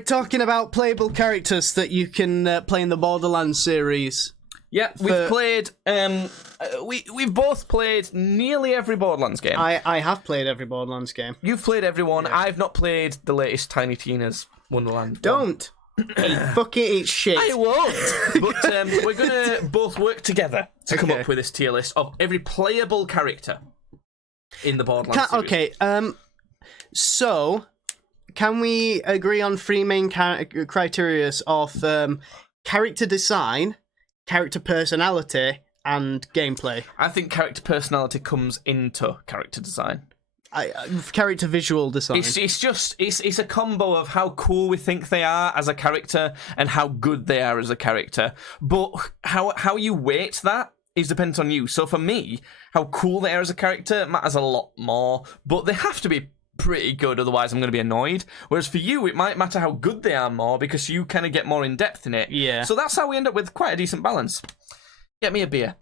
we're talking about playable characters that you can play in the Borderlands series. Yeah, we've played. We've both played nearly every Borderlands game. I have played every Borderlands game. You've played every one. Yeah. I've not played the latest Tiny Tina's Wonderland. Don't. Fucking eat shit. I won't. But we're gonna both work together to come up with this tier list of every playable character in the Borderlands series. Okay. So, can we agree on three main criteria of character design, character personality, and gameplay? I think character personality comes into character design. Character visual design. It's a combo of how cool we think they are as a character and how good they are as a character. But how you weight that is dependent on you. So for me, how cool they are as a character matters a lot more. But they have to be pretty good, otherwise I'm going to be annoyed. Whereas for you, it might matter how good they are more because you kind of get more in depth in it. Yeah. So that's how we end up with quite a decent balance. Get me a beer.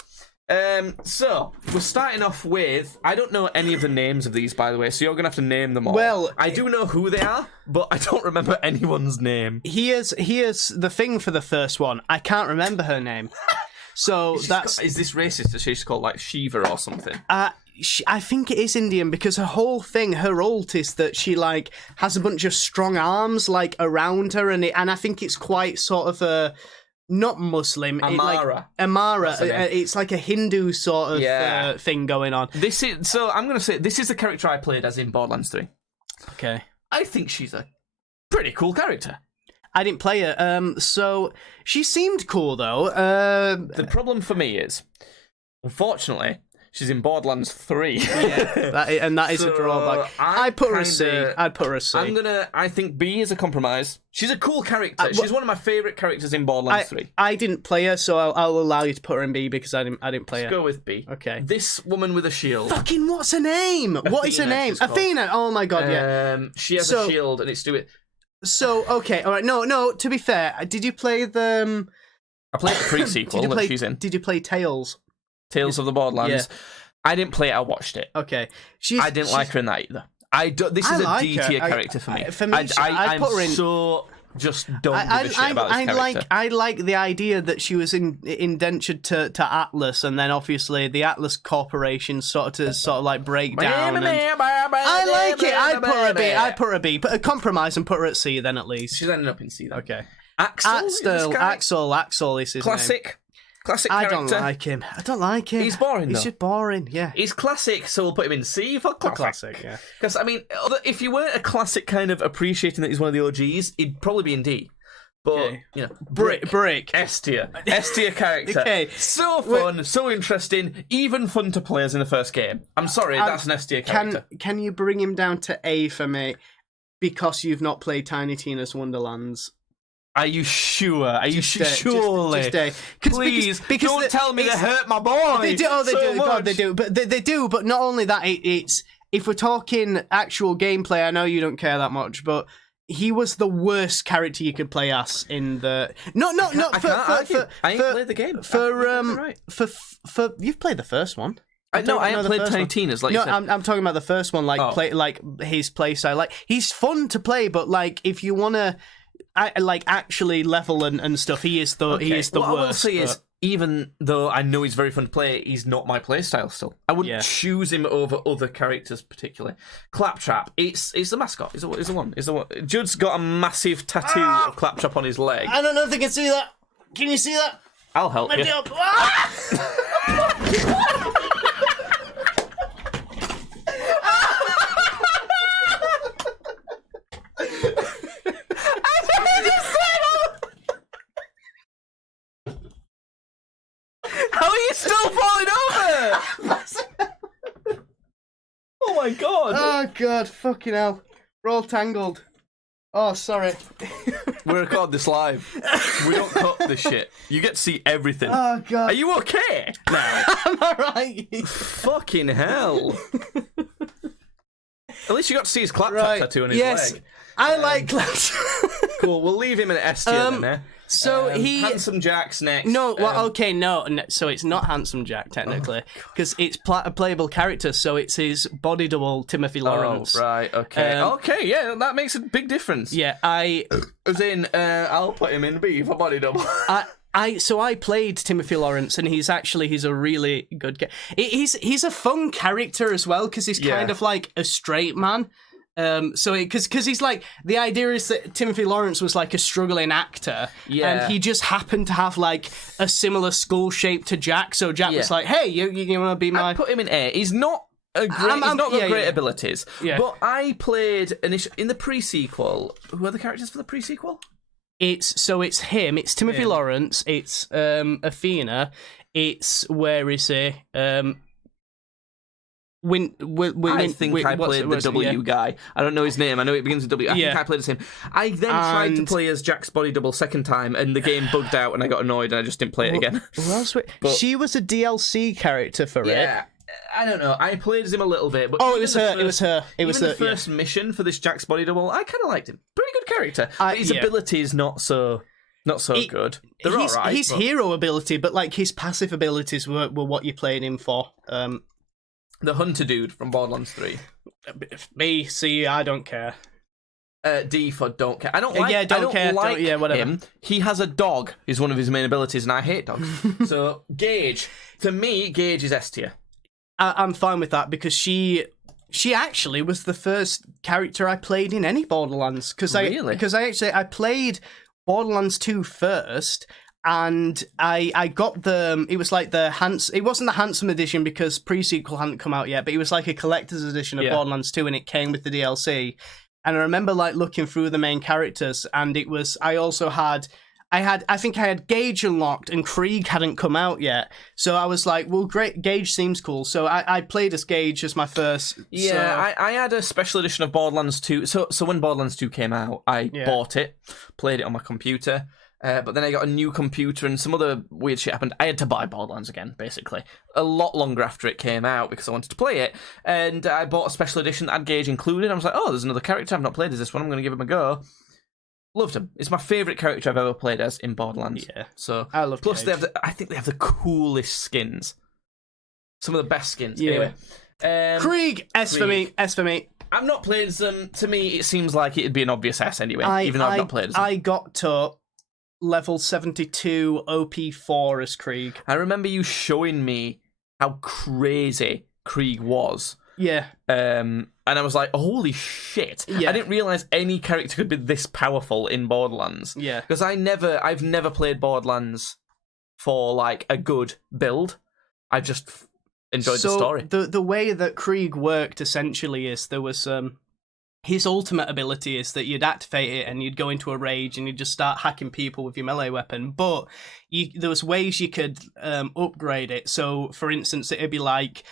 So we're starting off with, I don't know any of the names of these, by the way, so you're gonna have to name them all. Well, I do know who they are, but I don't remember anyone's name. Here's the thing for the first one. I can't remember her name. So is this racist? Is she called like Shiva or something? I think it is Indian because her whole thing, her ult is that she like has a bunch of strong arms like around her, and I think it's quite sort of a. Not Muslim. Amara. Amara. It's like a Hindu sort of thing going on. I'm going to say, this is the character I played as in Borderlands 3. Okay. I think she's a pretty cool character. I didn't play her. So, she seemed cool, though. The problem for me is, unfortunately, she's in Borderlands 3. Yeah, that is a drawback. I'd put her a C. I think B is a compromise. She's a cool character. She's one of my favourite characters in Borderlands 3. I didn't play her, so I'll allow you to put her in B because I didn't play her. Let's go with B. Okay. This woman with a shield. Fucking what's her name? What is her name? Athena. Oh my god, yeah. She has a shield and it's to it. So, okay, alright, no, to be fair, did you play the... I played the pre-sequel that she's in. Did you play Tales? Tales of the Borderlands. Yeah. I didn't play it, I watched it. Okay. I didn't like her in that either. This is a D-tier character for me. I'd put her in... so just don't give a shit about this character. I like the idea that she was indentured to Atlas, and then obviously the Atlas Corporation sort of like break down. I like it. I'd put her a B. But a compromise and put her at C then at least. She's ended up in C then. Okay. Axel is his name. Classic character. I don't like him. He's boring, though. He's just boring, yeah. He's classic, so we'll put him in C for classic. Yeah. Because, I mean, if you weren't a classic kind of appreciating that he's one of the OGs, he'd probably be in D. But, you know, Brick. S tier. S tier character. Okay. So fun, so interesting, even fun to play as in the first game. I'm sorry, that's an S tier character. Can you bring him down to A for me? Because you've not played Tiny Tina's Wonderlands. Are you sure? Are you surely? Please, because don't tell me they hurt my boy. They do. Oh, they do. God, they do. But they do. But not only that, it's if we're talking actual gameplay. I know you don't care that much, but he was the worst character you could play as in the. I ain't played the game. For you've played the first one. I haven't played Tiny Tina's. Like, I'm talking about the first one. Like his play style. Like he's fun to play, but like if you wanna. Actually level and stuff. He is the worst. What I will say is, even though I know he's very fun to play, he's not my playstyle still. I wouldn't choose him over other characters particularly. Claptrap, it's the mascot. Is the one. Judd's got a massive tattoo of Claptrap on his leg. I don't know if they can see that. Can you see that? I'll help you. How are you still falling over? Oh my god. Oh god, fucking hell. We're all tangled. Oh, sorry. We record this live. We don't cut this shit. You get to see everything. Oh god. Are you okay? No. I'm alright. Fucking hell. At least you got to see his claptrap tattoo on his leg. I like claptrap. Cool. We'll leave him in S tier then. Eh? So Handsome Jack's next. No, well, okay, no. So it's not Handsome Jack technically, because it's a playable character. So it's his body double, Timothy Lawrence. Oh, right. Okay. Okay. Yeah, that makes a big difference. Yeah, As in, I'll put him in B for body double. So I played Timothy Lawrence, and he's a really good guy. He's a fun character as well, because he's kind of like a straight man. Because he's like, the idea is that Timothy Lawrence was like a struggling actor, and he just happened to have like a similar skull shape to Jack. So Jack was like, "Hey, you want to be my?" I put him in A. He's not he's not got great abilities. Yeah. But I played in the pre-sequel. Who are the characters for the pre-sequel? It's him. It's Timothy Lawrence. It's Athena. Where is he? I think I played the W guy. I don't know his name. I know it begins with W. I think I played as him. I then tried to play as Jack's body double second time, and the game bugged out, and I got annoyed, and I just didn't play it again. She was a DLC character for it. Yeah, I don't know. I played as him a little bit, but it was her. It was the first mission for this Jack's body double. I kind of liked him. Pretty good character. But his abilities not so good. They're all right. His hero ability, but like his passive abilities were what you played him for. The hunter dude from Borderlands 3. Me, C, I don't care. D for don't care. I don't like, whatever. him. He has a dog, is one of his main abilities, and I hate dogs. So, Gage. To me, Gage is S tier. I'm fine with that, because she actually was the first character I played in any Borderlands. Because I played Borderlands 2 first, and I got it was like it wasn't the Handsome Edition because pre-sequel hadn't come out yet, but it was like a collector's edition of Borderlands 2, and it came with the DLC. And I remember like looking through the main characters, and I think I had Gage unlocked, and Krieg hadn't come out yet. So I was like, well, great, Gage seems cool. So I played as Gage as my first. Yeah, I had a special edition of Borderlands 2. So when Borderlands 2 came out, I bought it, played it on my computer. But then I got a new computer and some other weird shit happened. I had to buy Borderlands again, basically. A lot longer after it came out because I wanted to play it. And I bought a special edition that had Gage included. I was like, oh, there's another character I've not played as this one. I'm going to give him a go. Loved him. It's my favourite character I've ever played as in Borderlands. Yeah. So, I love plus, Gage. I think they have the coolest skins. Some of the best skins. Yeah. Anyway. Krieg! S for me. I've not played as them. To me, it seems like it'd be an obvious S anyway, even though I've not played as them. I got to level 72 OP4 as Krieg. I remember you showing me how crazy Krieg was. Yeah. And I was like, holy shit. Yeah. I didn't realise any character could be this powerful in Borderlands. Yeah. Because I've never played Borderlands for like a good build. I just enjoyed the story. The way that Krieg worked essentially is there was his ultimate ability is that you'd activate it and you'd go into a rage and you'd just start hacking people with your melee weapon. But there was ways you could upgrade it. So, for instance, it'd be like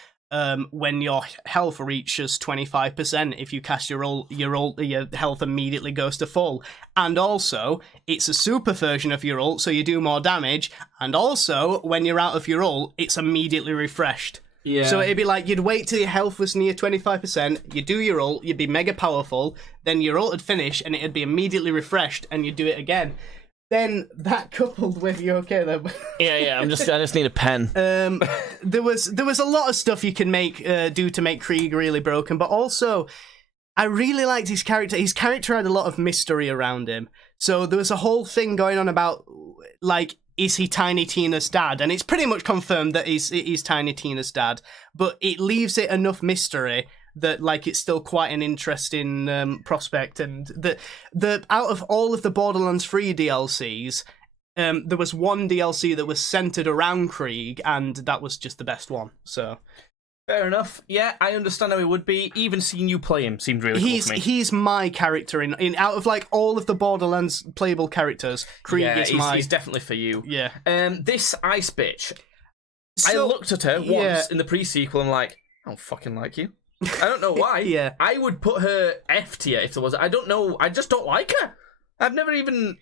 when your health reaches 25%, if you cast your ult, your health immediately goes to full. And also, it's a super version of your ult, so you do more damage. And also, when you're out of your ult, it's immediately refreshed. Yeah. So it'd be like, you'd wait till your health was near 25%, you'd do your ult, you'd be mega powerful, then your ult would finish, and it'd be immediately refreshed, and you'd do it again. Then, that coupled with, you okay there? Yeah, I just need a pen. There was a lot of stuff you can do to make Krieg really broken, but also, I really liked his character. His character had a lot of mystery around him. So there was a whole thing going on about, like, is he Tiny Tina's dad? And it's pretty much confirmed that he's Tiny Tina's dad, but it leaves it enough mystery that like it's still quite an interesting prospect. And the out of all of the Borderlands 3 DLCs, there was one DLC that was centered around Krieg, and that was just the best one. So fair enough. Yeah, I understand how he would be. Even seeing you play him seemed really cool to me. He's my character in out of like all of the Borderlands playable characters. Krieg is he's definitely for you. Yeah. This ice bitch. I looked at her once in the pre-sequel and like, I don't fucking like you. I don't know why. Yeah. I would put her F tier if there was. I don't know. I just don't like her. I've never even.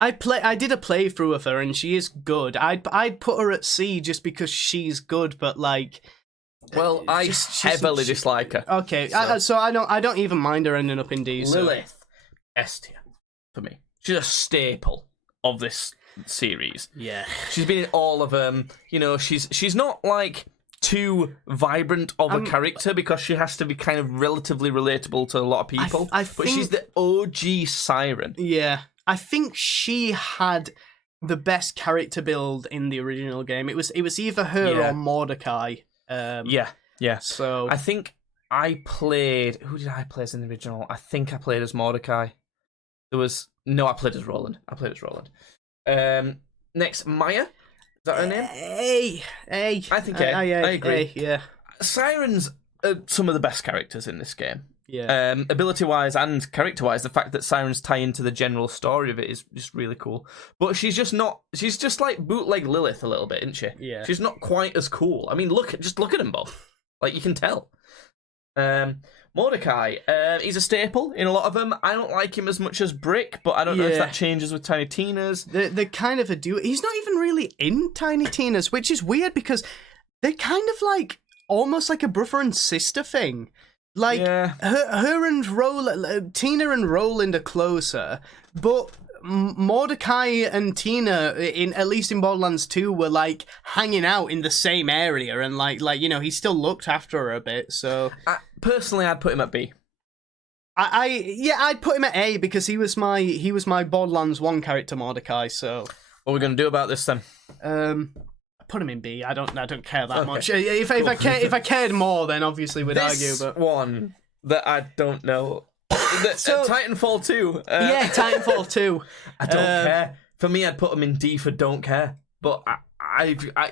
I did a playthrough of her and she is good. I'd put her at C just because she's good, but like. Well, I heavily dislike her. Okay, so I don't even mind her ending up in D. Lilith, S tier for me. She's a staple of this series. Yeah. She's been in all of them. You know, she's not like too vibrant of a character because she has to be kind of relatively relatable to a lot of people. But she's the OG Siren. Yeah. I think she had the best character build in the original game. It was either her or Mordecai. Yeah. So I think I played. Who did I play as in the original? I think I played as Mordecai. I played as Roland. Next, Maya. Is that her name? Hey. I think I agree. Yeah. Sirens are some of the best characters in this game. Yeah. Ability-wise and character-wise, the fact that Sirens tie into the general story of it is just really cool. But she's just like bootleg Lilith a little bit, isn't she? Yeah. She's not quite as cool. I mean, just look at them both. Like, you can tell. Mordecai, he's a staple in a lot of them. I don't like him as much as Brick, but I don't know if that changes with Tiny Tina's. They're kind of a duo. He's not even really in Tiny Tina's, which is weird because they're kind of like almost like a brother and sister thing. Like her and Roland, Tina and Roland are closer, but Mordecai and Tina, at least in Borderlands 2, were like hanging out in the same area, and like you know, he still looked after her a bit. So personally, I'd put him at B. I'd put him at A because he was my Borderlands 1 character, Mordecai. So what are we gonna do about this then? Put him in B. I don't care that much. If I cared more, then obviously we'd argue. But one that I don't know. Titanfall 2. Titanfall 2. I don't care. For me, I'd put him in D for don't care. But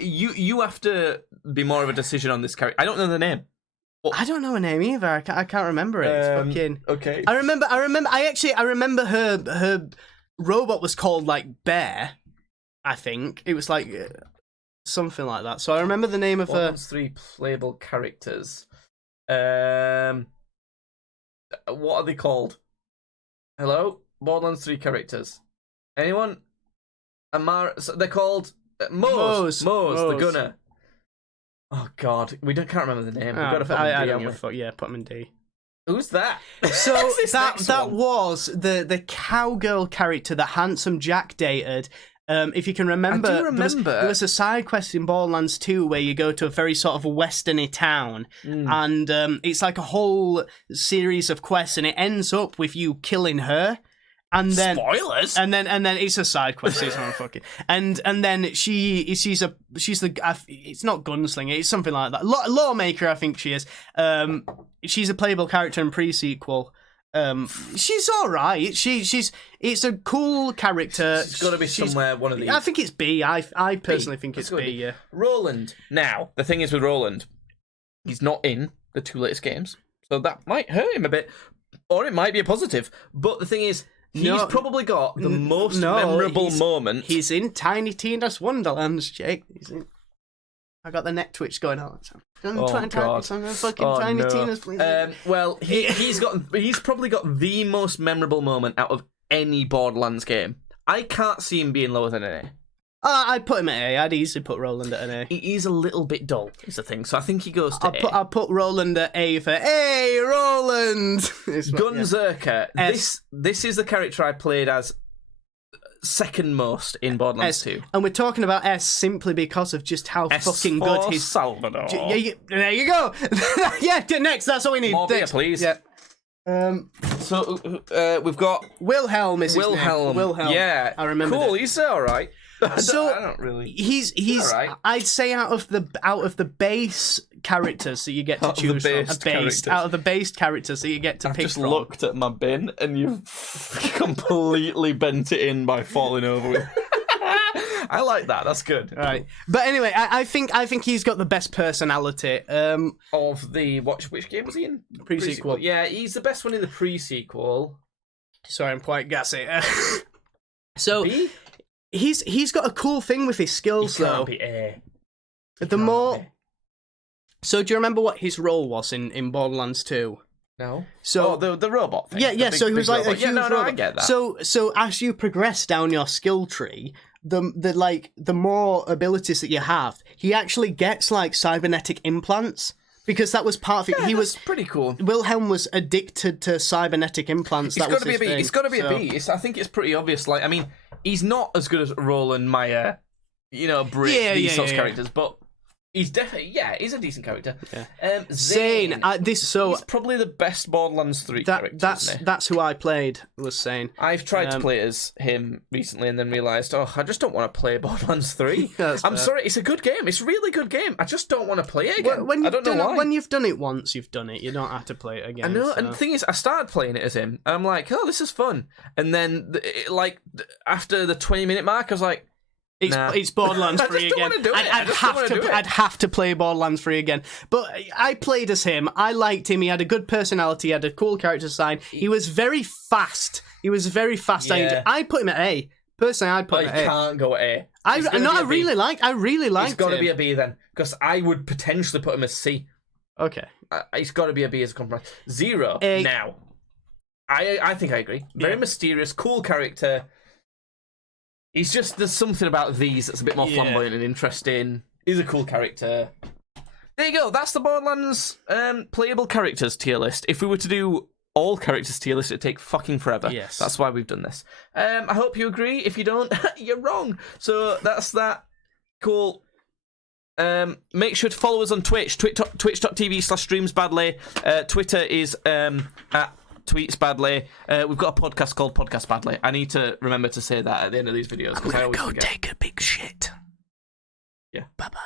you have to be more of a decision on this character. I don't know the name. I don't know her name either. I can't remember it. It's fucking okay. I remember her robot was called like Bear. I think it was like something like that. So I remember the name of her. 3 playable characters. What are they called? Hello? Borderlands 3 characters. Anyone? Amara. So they're called Mose, the gunner. Oh god, can't remember the name. I don't give a fuck. Yeah, put him in D. Who's that? So that was the cowgirl character that Handsome Jack dated. If you can remember, I do remember. There was a side quest in Borderlands 2 where you go to a very sort of westerny town, and it's like a whole series of quests, and it ends up with you killing her. And then spoilers. And then it's a side quest. It's not fucking. And then she's the it's not gunslinger. It's something like that. Lawmaker, I think she is. She's a playable character in pre-sequel. She's all right. It's a cool character. She's got to be somewhere one of these. I think it's B. I personally think it's B. Yeah. Roland. Now the thing is with Roland, he's not in the 2 latest games, so that might hurt him a bit, or it might be a positive. But the thing is, he's probably got the most memorable moment. He's in Tiny Tina's Wonderlands, Jake. I got the neck twitch going on. Tiny Tina's. Well, he's probably got the most memorable moment out of any Borderlands game. I can't see him being lower than an A. I'd put him at A. I'd easily put Roland at an A. He's a little bit dull, is the thing. So I think he goes to A. I'll put Roland at A for A. Roland. Gunzerker. This is the character I played as second most in Borderlands 2. And we're talking about S simply because of just how fucking good his Salvador. There you go. Yeah, next. That's all we need. More beer, please. Yeah. So we've got Wilhelm. Is his name. Wilhelm. Yeah, I remember. Cool. He's all right. So I don't really. He's right. I'd say out of the base characters that you get to choose from, out of the base characters that you get to pick from. I've just looked at my bin and you've completely bent it in by falling over with. I like that. That's good. All right, but anyway, I think he's got the best personality. Of the which game was he in? Pre-sequel. Yeah, he's the best one in the pre-sequel. Sorry, I'm quite gassy. So. B? He's got a cool thing with his skills, though. Be A. So do you remember what his role was in Borderlands 2? No. So the robot thing. Yeah. So he was like a huge robot. I get that. So as you progress down your skill tree, the more abilities that you have, he actually gets like cybernetic implants Because that was part of it. Yeah, He was pretty cool. Wilhelm was addicted to cybernetic implants. It's got to be a B. It's got to be a B. I think it's pretty obvious. Like, I mean, he's not as good as Roland Meyer, Brick, these sorts of characters, but he's definitely, he's a decent character. Yeah. Zane, he's probably the best Borderlands 3 character. That's who I played, was Zane. I've tried to play as him recently and then realised, I just don't want to play Borderlands 3. I'm sorry, it's a good game. It's a really good game. I just don't want to play it again. I don't know why. When you've done it once, you've done it. You don't have to play it again. I know, and the thing is, I started playing it as him, and I'm like, oh, this is fun. And then, after the 20-minute mark, I was like, It's Borderlands 3 again. I'd have to play Borderlands 3 again. But I played as him. I liked him. He had a good personality. He had a cool character design. He was very fast. Yeah. I put him at A. Personally, I'd put him at A. You can't go at A. I really liked him. It's got to be a B then, because I would potentially put him as C. Okay. It's got to be a B as a compromise. 0 A. Now. I think I agree. Very mysterious, cool character. He's just, there's something about these that's a bit more flamboyant and interesting. He's a cool character. There you go. That's the Borderlands playable characters tier list. If we were to do all characters tier list, it'd take fucking forever. Yes. That's why we've done this. I hope you agree. If you don't, you're wrong. So that's that. Cool. Make sure to follow us on Twitch. Twitch.tv/streamsbadly. Twitter is at Tweets Badly. We've got a podcast called Podcast Badly. I need to remember to say that at the end of these videos. I'm gonna go take a big shit. Yeah. Bye-bye.